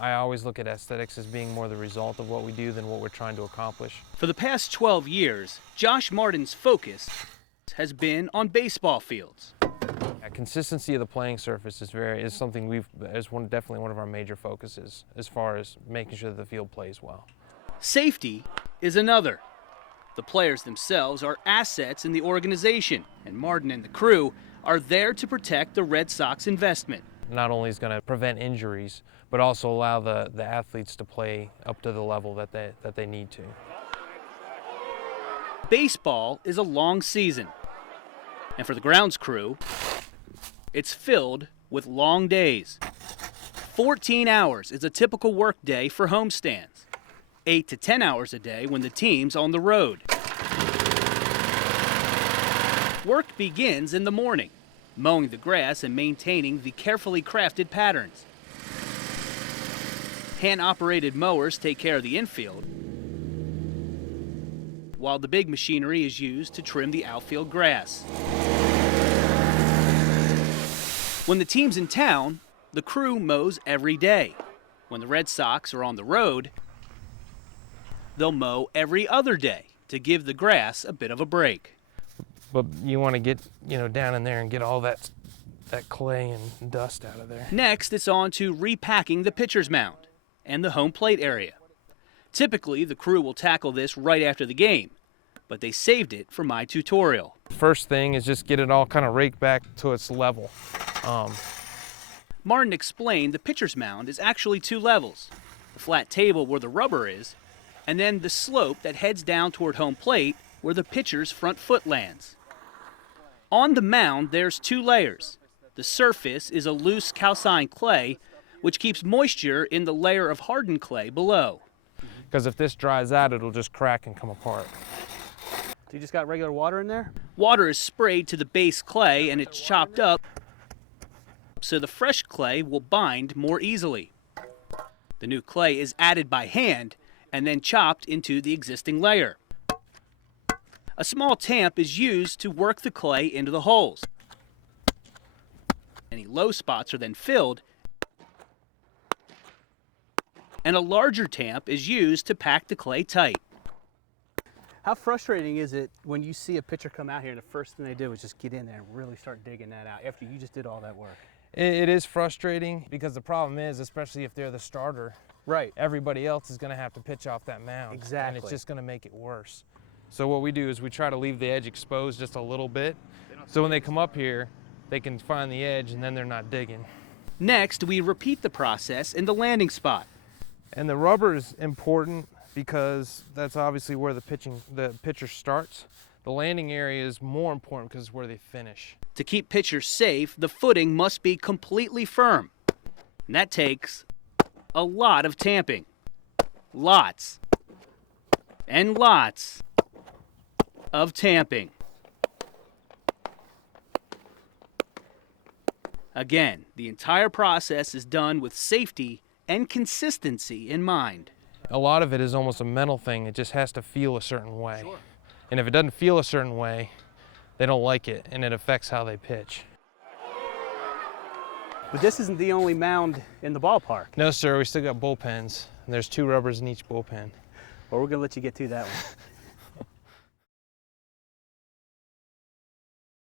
I always look at aesthetics as being more the result of what we do than what we're trying to accomplish. For the past 12 years, Josh Martin's focus has been on baseball fields. Consistency of the playing surface is something definitely one of our major focuses as far as making sure that the field plays well. Safety is another. The players themselves are assets in the organization, and Martin and the crew are there to protect the Red Sox investment. Not only is going to prevent injuries, but also allow the athletes to play up to the level that they need to. Baseball is a long season, and for the grounds crew, it's filled with long days. 14 hours is a typical work day for homestands. 8 to 10 hours a day when the team's on the road. Work begins in the morning, mowing the grass and maintaining the carefully crafted patterns. Hand-operated mowers take care of the infield, while the big machinery is used to trim the outfield grass. When the team's in town, the crew mows every day. When the Red Sox are on the road, they'll mow every other day to give the grass a bit of a break. But you want to get, down in there and get all that clay and dust out of there. Next, it's on to repacking the pitcher's mound and the home plate area. Typically, the crew will tackle this right after the game, but they saved it for my tutorial. First thing is just get it all kind of raked back to its level. Martin explained the pitcher's mound is actually 2 levels. The flat table where the rubber is, and then the slope that heads down toward home plate where the pitcher's front foot lands. On the mound, there's 2 layers. The surface is a loose calcined clay, which keeps moisture in the layer of hardened clay below. Because if this dries out, it'll just crack and come apart. So you just got regular water in there? Water is sprayed to the base clay and it's chopped up so the fresh clay will bind more easily. The new clay is added by hand and then chopped into the existing layer. A small tamp is used to work the clay into the holes. Any low spots are then filled, and a larger tamp is used to pack the clay tight. How frustrating is it when you see a pitcher come out here and the first thing they do is just get in there and really start digging that out after you just did all that work? It is frustrating because the problem is, especially if they're the starter, right, everybody else is going to have to pitch off that mound. Exactly. And it's just going to make it worse. So what we do is we try to leave the edge exposed just a little bit, so when they come up here, they can find the edge and then they're not digging. Next, we repeat the process in the landing spot. And the rubber is important because that's obviously where the pitcher starts. The landing area is more important because it's where they finish. To keep pitchers safe, the footing must be completely firm. And that takes a lot of tamping. Lots and lots of tamping. Again, the entire process is done with safety and consistency in mind. A lot of it is almost a mental thing. It just has to feel a certain way. Sure. And if it doesn't feel a certain way, they don't like it, and it affects how they pitch. But this isn't the only mound in the ballpark. No, sir. We still got bullpens. And there's 2 rubbers in each bullpen. Well, we're going to let you get to that one.